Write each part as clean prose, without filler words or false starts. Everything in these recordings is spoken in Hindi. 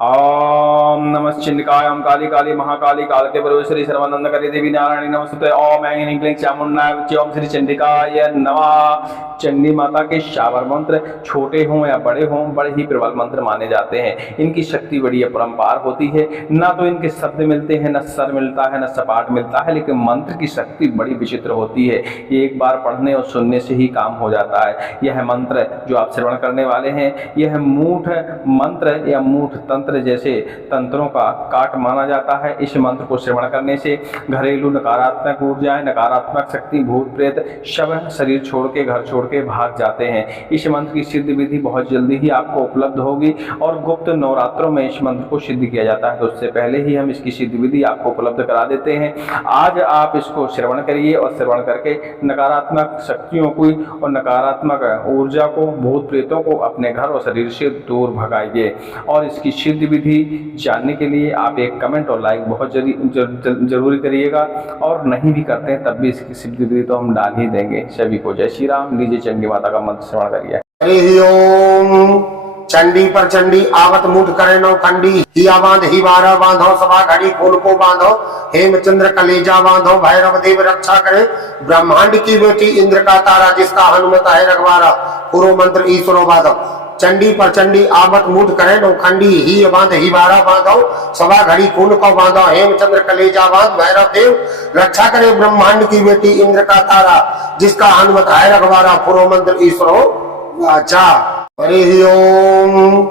ओम नमः चिन्निकाय ओम काली काली महाकाली कालके परमेश्वरी सर्वानंद करी देवी नारायणी नमस्ते ओम ऐं ह्रीं चामुंडाय विद्महे ओम श्री चंडिकाय नमः। चंडी माता के शावर मंत्र छोटे हों या बड़े हों बड़े ही प्रबल मंत्र माने जाते हैं। इनकी शक्ति बड़ी अपरंपार होती है। ना तो इनके शब्द मिलते हैं, न सर मिलता है, न सपाट मिलता है, लेकिन मंत्र की शक्ति बड़ी विचित्र होती है। ये एक बार पढ़ने और सुनने से ही काम हो जाता है। यह मंत्र जो आप श्रवण करने वाले हैं, यह मूठ मंत्र या मूठ तंत्र जैसे तंत्रों का काट माना जाता है। इस मंत्र को श्रवण करने से घरेलू नकारात्मक ऊर्जाएं, नकारात्मक शक्ति, भूत प्रेत सब शरीर छोड़ के, घर छोड़ के भाग जाते हैं। इस मंत्र की सिद्ध विधि बहुत जल्दी ही आपको उपलब्ध होगी और गुप्त नवरात्रों में इस मंत्र को सिद्ध किया जाता है। तो उससे पहले ही हम इसकी सिद्ध विधि आपको उपलब्ध करा देते हैं। आज आप इसको श्रवण करिए और श्रवण करके नकारात्मक शक्तियों को और नकारात्मक ऊर्जा को, भूत प्रेतों को अपने घर और शरीर से दूर भगाइए। और इसकी सिद्ध विधि जानने के लिए आप एक कमेंट और लाइक बहुत जरूरी करिएगा। और नहीं भी करते हैं तब भी इसकी सिद्ध विधि तो हम डाल ही देंगे। सभी को जय श्री राम। लीजिए चंडी माता का मंत्र श्रवण करिए। हरि ओम। चंडी पर चंडी आवत मुठ करे नौ खंडी, हिया बांध ही बारह बांधो, सभा घड़ी फूल को बांधो, हेमचंद्र कलेजा बांधो, भैरव देव रक्षा करे, ब्रह्मांड की बेटी इंद्र का तारा, जिसका हनुमत है रखवारा, पूर्व मंत्र ईश्वरो बांधो। चंडी पर चंडी आवत मुठ करे नौ खंडी, ही बांध ही बारह बांधो, सभा घड़ी फूल को बांधो, हेमचंद्र कलेजा बांध, भैरव देव रक्षा करे, ब्रह्मांड की बेटी इंद्र का तारा, जिसका हनुमत है रखवारा, पूर्व मंत्र ईश्वरो वाचा। हरि ओम।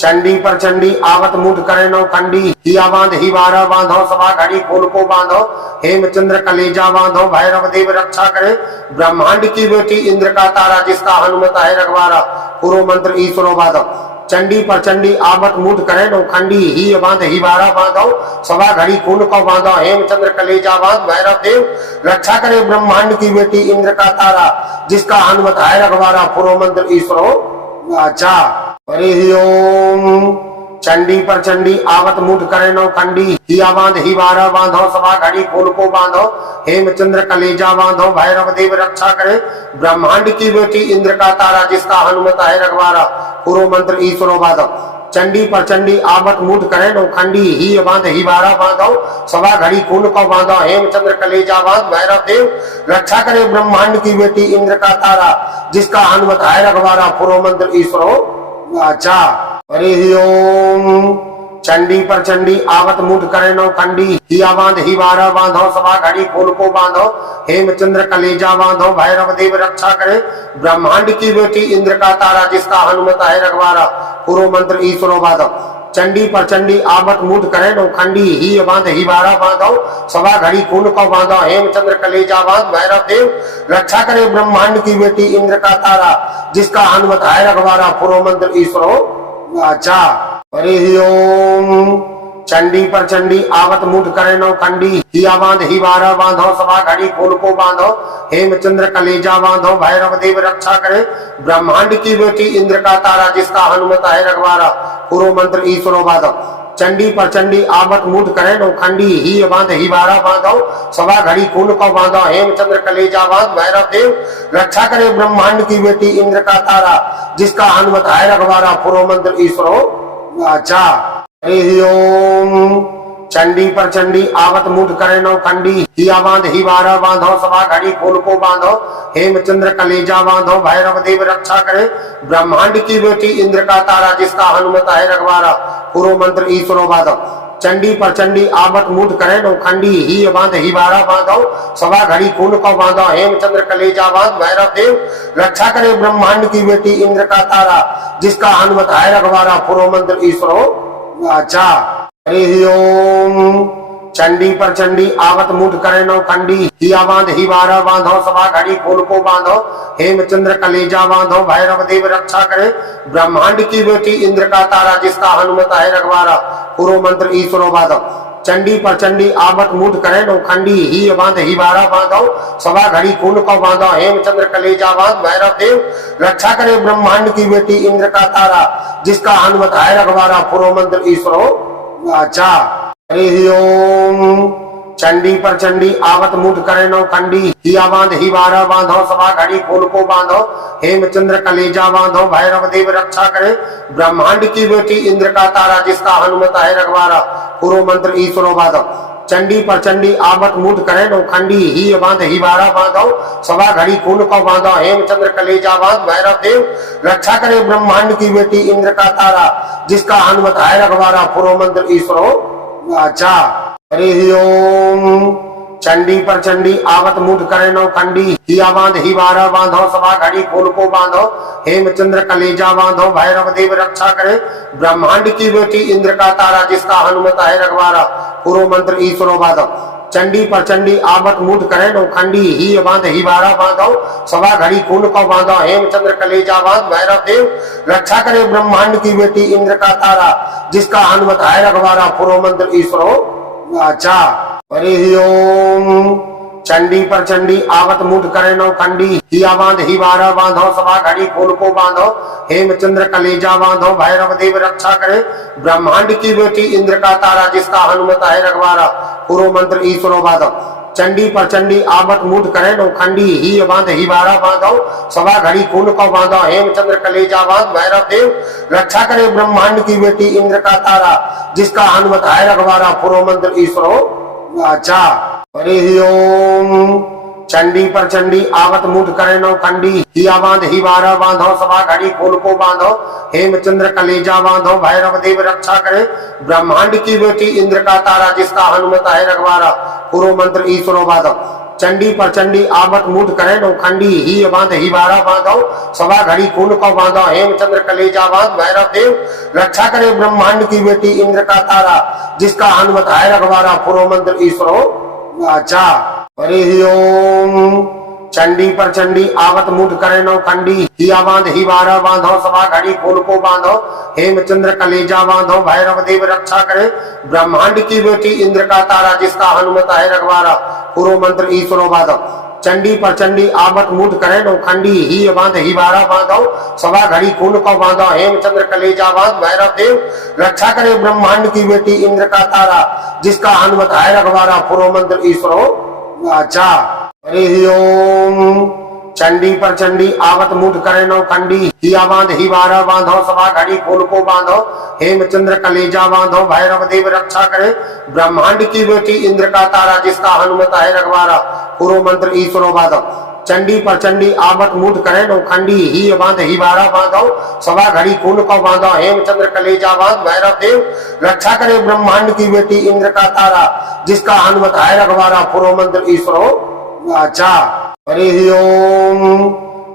चंडी पर चंडी आवत मुठ करे नौ खंडी, हिया बांध ही बारह बांधो, सभा घड़ी फूल को बांधो, हेमचंद्र कलेजा बांधो, भैरव देव रक्षा करे, ब्रह्मांड की बेटी इंद्र का तारा, जिसका हनुमत है रखवारा, पूर्व मंत्र ईश्वरो बांधो। चंडी पर चंडी आवत मुठ करे नौ खंडी, ही बांध ही बारह बांधो, सभा घड़ी फूल को बांधो, हेमचंद्र कलेजा बांध, भैरव देव रक्षा करे, ब्रह्मांड की बेटी इंद्र का तारा, जिसका हनुमत है रखवारा, पूर्व मंत्र ईश्वरो वाचा। हरि ओम। चंडी पर चंडी आवत मुठ करे नौ खंडी, हिया बांध ही बारह बांधो, सभा घड़ी फूल को बांधो, हेमचंद्र कलेजा बांधो, भैरव देव रक्षा करे, ब्रह्मांड की बेटी इंद्र का तारा, जिसका हनुमत है रखवारा, पूर्व मंत्र ईश्वरो बांधो। चंडी पर चंडी आवत मुठ करे नौ खंडी, ही बांध ही बारह बांधो, सभा घड़ी फूल को बांधो, हेमचंद्र कलेजा बांध, भैरव देव रक्षा करे, ब्रह्मांड की बेटी इंद्र का तारा, जिसका हनुमत है रखवारा, पूर्व मंत्र ईश्वरो वाचा। हरि ओम। चंडी पर चंडी आवत मुठ करे नौ खंडी, हिया बांध ही बारह बांधो, सभा घड़ी फूल को बांधो, हेमचंद्र कलेजा बांधो, भैरव देव रक्षा करे, ब्रह्मांड की बेटी इंद्र का तारा, जिसका हनुमत है रखवारा, पूर्व मंत्र ईश्वरो बांधो। चंडी पर चंडी आवत मुठ करे नौ खंडी, ही बांध ही बारह बांधो, सभा घड़ी फूल को बांधो, हेमचंद्र कलेजा बांध, भैरव देव रक्षा करे, ब्रह्मांड की बेटी इंद्र का तारा, जिसका हनुमत है रखवारा, पूर्व मंत्र ईश्वरो वाचा। हरि ओम। चंडी पर चंडी आवत मुठ करे नौ खंडी, हिया बांध ही बारह बांधो, सभा घड़ी फूल को बांधो, हेमचंद्र कलेजा बांधो, भैरव देव रक्षा करे, ब्रह्मांड की बेटी इंद्र का तारा, जिसका हनुमत है रखवारा, पूर्व मंत्र ईश्वरो बांधो। चंडी पर चंडी आवत मुठ करे नौ खंडी, ही बांध ही बारह बांधो, सभा घड़ी फूल को बांधो, हेमचंद्र कलेजा बांध, भैरव देव रक्षा करे, ब्रह्मांड की बेटी इंद्र का तारा, जिसका हनुमत है रखवारा, पूर्व मंत्र ईश्वरो वाचा। हरि ओम। चंडी पर चंडी आवत मुठ करे नौ खंडी, हिया बांध ही बारह बांधो, सभा घड़ी फूल को बांधो, हेमचंद्र कलेजा बांधो, भैरव देव रक्षा करे, ब्रह्मांड की बेटी इंद्र का तारा, जिसका हनुमत है रखवारा, पूर्व मंत्र ईश्वरो बांधो। चंडी पर चंडी आवत मुठ करे नौ खंडी, ही बांध ही बारह बांधो, सभा घड़ी फूल को बांधो, हेमचंद्र कलेजा बांध, भैरव देव रक्षा करे, ब्रह्मांड की बेटी इंद्र का तारा, जिसका हनुमत है रखवारा, पूर्व मंत्र ईश्वरो वाचा। हरि ओम। चंडी पर चंडी आवत मुठ करे नौ खंडी, हिया बांध ही बारह बांधो, सभा घड़ी फूल को बांधो, हेमचंद्र कलेजा बांधो, भैरव देव रक्षा करे, ब्रह्मांड की बेटी इंद्र का तारा, जिसका हनुमत है रखवारा, पूर्व मंत्र ईश्वरो बांधो। चंडी पर चंडी आवत मुठ करे नौ खंडी, ही बांध ही बारह बांधो, सभा घड़ी फूल को बांधो, हेमचंद्र कलेजा बांध, भैरव देव रक्षा करे, ब्रह्मांड की बेटी इंद्र का तारा, जिसका हनुमत है रखवारा, पूर्व मंत्र ईश्वरो वाचा। हरि ओम। चंडी पर चंडी आवत मुठ करे नौ खंडी। हिया बांध ही बारह बांधो सभा घड़ी फूल को बांधो। हेमचंद्र कलेजा बांधो भैरव देव रक्षा करे। ब्रह्मांड की बेटी इंद्र का तारा जिसका हनुमत है रखवारा। पूर्व मंत्र ईश्वरो बांधो। चंडी पर चंडी आवत मुठ करे नौ खंडी। ही बांध ही बारह बांधो सभा घड़ी फूल को बांधो। हेमचंद्र कलेजा बांध भैरव देव रक्षा करे। ब्रह्मांड की बेटी इंद्र का तारा जिसका हनुमत है रखवारा। पूर्व मंत्र ईश्वरो अच्छा। हरि ओम। चंडी पर चंडी आवत मुठ करे नौ खंडी। हिया बांध ही बारह बांधो सभा घड़ी फूल को बांधो। हेमचंद्र कलेजा बांधो भैरव देव रक्षा करे। ब्रह्मांड की बेटी इंद्र का तारा जिसका हनुमत है रखवारा। पूर्व मंत्र ईश्वरो बांधो। चंडी पर चंडी आवत मुठ करे नौ खंडी। ही बांध ही बारह बांधो सभा घड़ी फूल को बांधो। हेमचंद्र कलेजा बांध भैरव देव रक्षा करे। ब्रह्मांड की बेटी इंद्र का तारा जिसका हनुमत है रखवारा। पूर्व मंत्र ईश्वरो अच्छा। हरि ओम। चंडी पर चंडी आवत मुठ करे नौ खंडी। हिया बांध ही बारह बांधो सभा घड़ी फूल को बांधो। हेमचंद्र कलेजा बांधो भैरव देव रक्षा करे। ब्रह्मांड की बेटी इंद्र का तारा जिसका हनुमत है रखवारा। पूर्व मंत्र ईश्वरो बांधो। चंडी पर चंडी आवत मुठ करे नौ खंडी। ही बांध ही बारह बांधो सभा घड़ी फूल को बांधो। हेमचंद्र कलेजा बांध भैरव देव रक्षा करे। ब्रह्मांड की बेटी इंद्र का तारा जिसका हनुमत है रखवारा। पूर्व मंत्र ईश्वरो अच्छा। हरि ओम। चंडी पर चंडी आवत मुठ करे नौ खंडी। हिया बांध ही बारह बांधो सभा घड़ी फूल को बांधो। हेमचंद्र कलेजा बांधो भैरव देव रक्षा करे। ब्रह्मांड की बेटी इंद्र का तारा जिसका हनुमत है रखवारा। पूर्व मंत्र ईश्वरो बांधो। चंडी पर चंडी आवत मुठ करे नौ खंडी। ही बांध ही बारह बांधो सभा घड़ी फूल को बांधो। हेमचंद्र कलेजा बांध भैरव देव रक्षा करे। ब्रह्मांड की बेटी इंद्र का तारा जिसका हनुमत है रखवारा। पूर्व मंत्र ईश्वरो अच्छा। हरि ओम। चंडी पर चंडी आवत मुठ करे नौ खंडी। हिया बांध ही बारह बांधो सभा घड़ी फूल को बांधो। हेमचंद्र कलेजा बांधो भैरव देव रक्षा करे। ब्रह्मांड की बेटी इंद्र का तारा जिसका हनुमत है रखवारा। पूर्व मंत्र ईश्वरो बांधो। चंडी पर चंडी आवत मुठ करे नौ खंडी। ही बांध ही बारह बांधो सभा घड़ी फूल को बांधो। हेमचंद्र कलेजा बांध भैरव देव रक्षा करे। ब्रह्मांड की बेटी इंद्र का तारा जिसका हनुमत है रखवारा। पूर्व मंत्र ईश्वरो अच्छा। हरि ओम। चंडी पर चंडी आवत मुठ करे नौ खंडी। हिया बांध ही बारह बांधो सभा घड़ी फूल को बांधो। हेमचंद्र कलेजा बांधो भैरव देव रक्षा करे। ब्रह्मांड की बेटी इंद्र का तारा जिसका हनुमत है रखवारा। पूर्व मंत्र ईश्वरो बांधो। चंडी पर चंडी आवत मुठ करे नौ खंडी। ही बांध ही बारह बांधो सभा घड़ी फूल को बांधो। हेमचंद्र कलेजा बांध भैरव देव रक्षा करे। ब्रह्मांड की बेटी इंद्र का तारा जिसका हनुमत है रखवारा। पूर्व मंत्र ईश्वरो अच्छा। हरि ओम।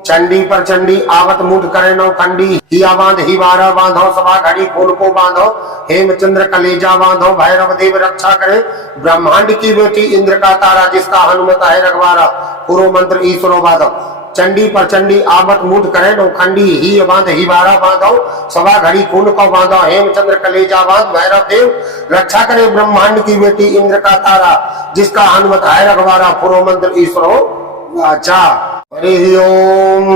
चंडी पर चंडी आवत मुठ करे नौ खंडी। हिया बांध ही बारह बांधो सभा घड़ी फूल को बांधो। हेमचंद्र कलेजा बांधो भैरव देव रक्षा करे। ब्रह्मांड की बेटी इंद्र का तारा जिसका हनुमत है रखवारा। पूर्व मंत्र ईश्वरो बांधो। चंडी पर चंडी आवत मुठ करे नौ खंडी। ही बांध ही बारह बांधो सभा घड़ी फूल को बांधो। हेमचंद्र कलेजा बांध भैरव देव रक्षा करे। ब्रह्मांड की बेटी इंद्र का तारा जिसका हनुमत है रखवारा। पूर्व मंत्र ईश्वरो अच्छा। हरि ओम।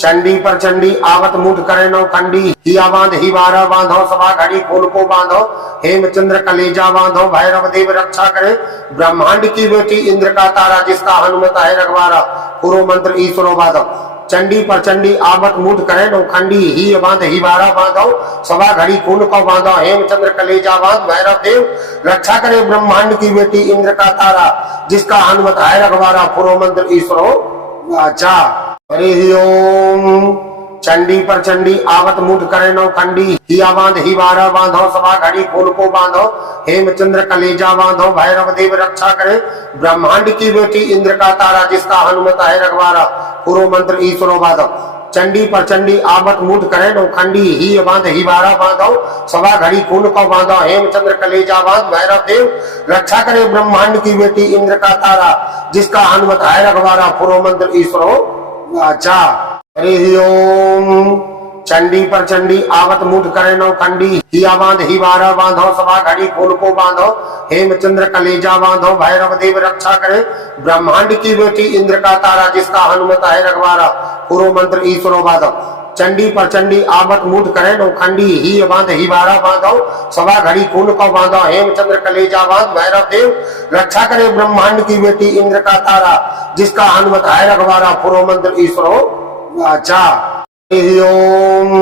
चंडी पर चंडी आवत मुठ करे नौ खंडी। हिया बांध ही बारह बांधो सभा घड़ी फूल को बांधो। हेमचंद्र कलेजा बांधो भैरव देव रक्षा करे। ब्रह्मांड की बेटी इंद्र का तारा जिसका हनुमत है रखवारा। पूर्व मंत्र ईश्वरो बांधो। चंडी पर चंडी आवत मुठ करे नौ खंडी। ही बांध ही बारह बांधो सभा घड़ी फूल को बांधो। हेमचंद्र कलेजा बांध भैरव देव रक्षा करे। ब्रह्मांड की बेटी इंद्र का तारा जिसका हनुमत है रखवारा। पूर्व मंत्र ईश्वरो अच्छा। हरि ओम। चंडी पर चंडी आवत मुठ करे नौ खंडी। हिया बांध ही बारह बांधो सभा घड़ी फूल को बांधो। हेमचंद्र कलेजा बांधो भैरव देव रक्षा करे। ब्रह्मांड की बेटी इंद्र का तारा जिसका हनुमत है रखवारा। पूर्व मंत्र ईश्वरो बांधो। चंडी पर चंडी आवत मुठ करे नौ खंडी। ही बांध ही बारह बांधो सभा घड़ी फूल को बांधो। हेमचंद्र कलेजा बांध भैरव देव रक्षा करे। ब्रह्मांड की बेटी इंद्र का तारा जिसका हनुमत है रखवारा। पूर्व मंत्र ईश्वरो अच्छा। हरि ओम। चंडी पर चंडी आवत मुठ करे नौ खंडी। हिया बांध ही बारह बांधो सभा घड़ी फूल को बांधो। हेमचंद्र कलेजा बांधो भैरव देव रक्षा करे। ब्रह्मांड की बेटी इंद्र का तारा जिसका हनुमत है रखवारा। पूर्व मंत्र ईश्वरो बांधो। चंडी पर चंडी आवत मूठ करे नौखंडी ही बांध ही बारा बांधो सवा घड़ी खून को बांधो हेमचंद्र कलेजा बांध भैरव देव रक्षा करे ब्रह्मांड की बेटी इंद्र का तारा जिसका हनुमत है रघुवारा पुरो मंत्र ईश्वरो वाचा। ओम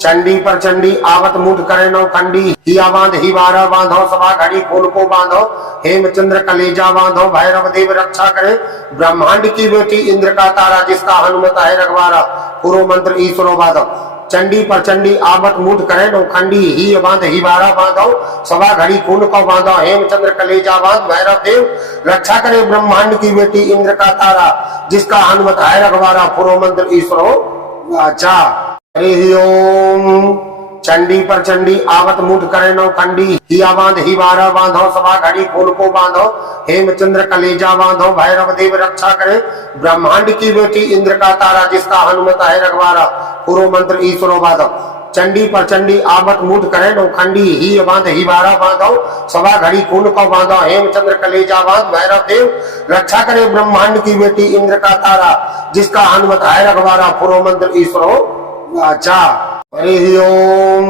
चंडी पर चंडी आवत मूठ करे नौखंडी हिया बांध ही बारा बांधो सवा घड़ी खून को बांधो हेमचंद्र कलेजा बांधो भैरव देव रक्षा करे ब्रह्मांड की बेटी इंद्र का तारा जिसका हनुमत है रघुवारा पुरो मंत्र ईश्वरो बांधो। चंडी पर चंडी आवत मूठ करे नौखंडी ही बांध ही बारा बांधो सवा घड़ी खून को बांधो हेमचंद्र कलेजा बांध भैरव देव रक्षा करे ब्रह्मांड की बेटी इंद्र का तारा जिसका हनुमत है रघुवारा पुरो मंत्र ईश्वरो वाचा। हरि ओम चंडी पर चंडी आवत मूठ करे नौखंडी हिया बांध ही बारा बांधो सवा घड़ी खून को बांधो हेमचंद्र कलेजा बांधो भैरव देव रक्षा करे ब्रह्मांड की बेटी इंद्र का तारा जिसका हनुमत है रघुवारा पुरो मंत्र ईश्वरो बांधो। चंडी पर चंडी आवत मूठ करे नौखंडी ही बांध ही बारा बांधो सवा घड़ी खून को बांधो हेमचंद्र कलेजा बांध भैरव देव रक्षा करे ब्रह्मांड की बेटी इंद्र का तारा जिसका हनुमत है रघुवारा पुरो मंत्र ईश्वरो वाचा। हरि ओम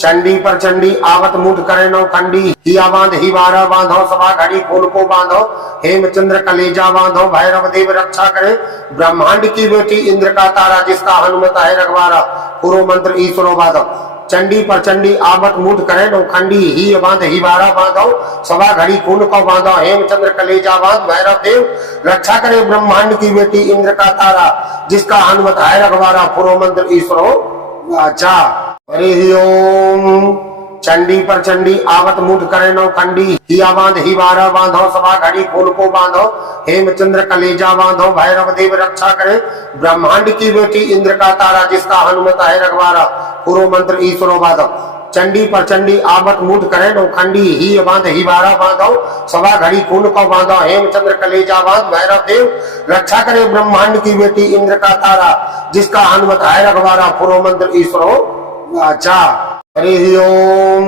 चंडी पर चंडी आवत मूठ करे नौखंडी हिया बांध ही बारा बांधो सवा घड़ी खून को बांधो हेमचंद्र कलेजा बांधो भैरव देव रक्षा करे ब्रह्मांड की बेटी इंद्र का तारा जिसका हनुमत है रघुवारा पुरो मंत्र ईश्वरो बांधो। चंडी पर चंडी आवत मूठ करे नौखंडी ही बांध ही बारा बांधो सवा घड़ी खून को बांधो हेमचंद्र कलेजा बांध भैरव देव रक्षा करे ब्रह्मांड की बेटी इंद्र का तारा जिसका हनुमत है रघुवारा पुरो मंत्र ईश्वरो वाचा। हरि ओम चंडी पर चंडी आवत मूठ करे नौखंडी हिया बांध ही बारा बांधो सवा घड़ी खून को बांधो हेमचंद्र कलेजा बांधो भैरव देव रक्षा करे ब्रह्मांड की बेटी इंद्र का तारा जिसका हनुमत है रघुवारा पुरो मंत्र ईश्वरो बांधो। चंडी पर चंडी आवत मूठ करे नौखंडी ही बांध ही बारा बांधो सवा घड़ी खून को बांधो हेमचंद्र कलेजा बांध भैरव देव रक्षा करे ब्रह्मांड की बेटी इंद्र का तारा जिसका हनुमत है रघुवारा पुरो मंत्र ईश्वरो वाचा। हरि ओम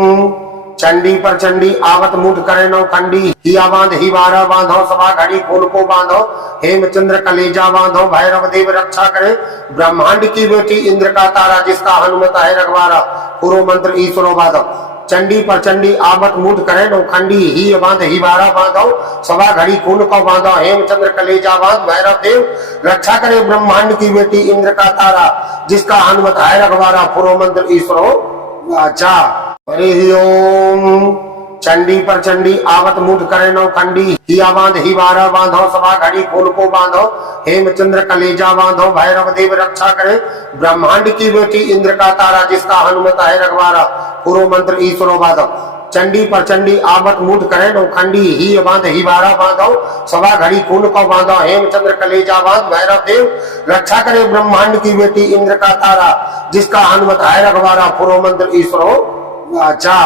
चंडी पर चंडी आवत मूठ करे नौखंडी हिया बांध ही बारा बांधो सवा घड़ी खून को बांधो हेमचंद्र कलेजा बांधो भैरव देव रक्षा करे ब्रह्मांड की बेटी इंद्र का तारा जिसका हनुमत है रघुवारा पुरो मंत्र ईश्वरो बांधो। चंडी पर चंडी आवत मूठ करे नौखंडी ही बांध ही बारा बांधो सवा घड़ी खून को बांधो हेमचंद्र कलेजा बांध भैरव देव रक्षा करे ब्रह्मांड की बेटी इंद्र का तारा जिसका हनुमत है रघुवारा पुरो मंत्र ईश्वरो वाचा। हरि ओम चंडी पर चंडी आवत मूठ करे नौखंडी हिया बांध ही बारा बांधो सवा घड़ी खून को बांधो हेमचंद्र कलेजा बांधो भैरव देव रक्षा करे ब्रह्मांड की बेटी इंद्र का तारा जिसका हनुमत है रघुवारा पुरो मंत्र ईश्वरो बांधो। चंडी पर चंडी आवत मूठ करे नौखंडी ही बांध ही बारा बांधो सवा घड़ी खून को बांधो हेमचंद्र कलेजा बांध भैरव देव रक्षा करे ब्रह्मांड की बेटी इंद्र का तारा जिसका हनुमत है रघुवारा पुरो मंत्र ईश्वरो वाचा।